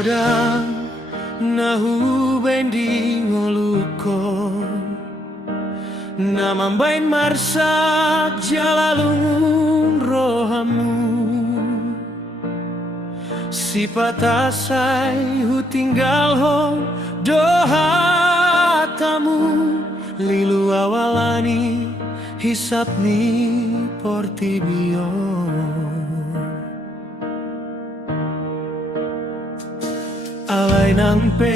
godang nahu bendi ngolukon namambain marsak jalalun rohamu sifat asai hu tinggal ho dohatamu lilu awalani hisap ni portibio alai nampe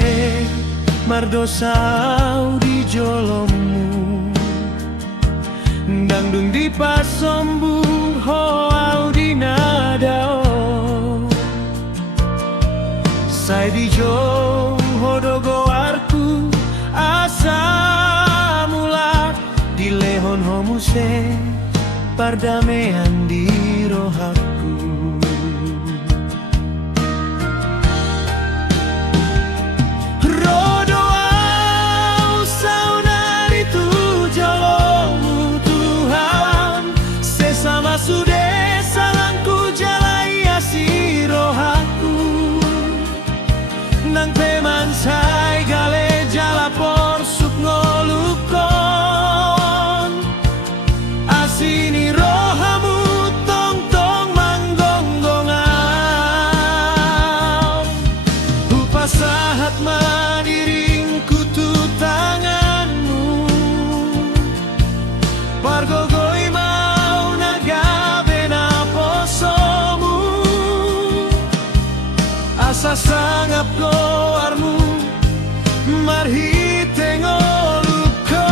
mardosau di jolomu dangdung di pasombu hoau di nadao sai di jong hodogo arku asa mulat di lehon homuse pardamaian di rohaku rodoau sauna itu jolomu Tuhan sesama sude salangku jalai asi rohaku nang teman sai gale jalapor suk ngolukon asini rohamu tong tong manggonggongau upasahat madiring kutu tanganmu pargogoi mau nagabe na posomu asa sangap goarmu marhi tengoluko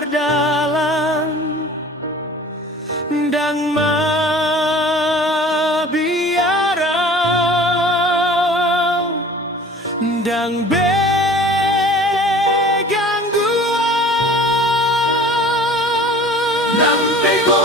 dalan dang mabiarau dang begangguan dang pego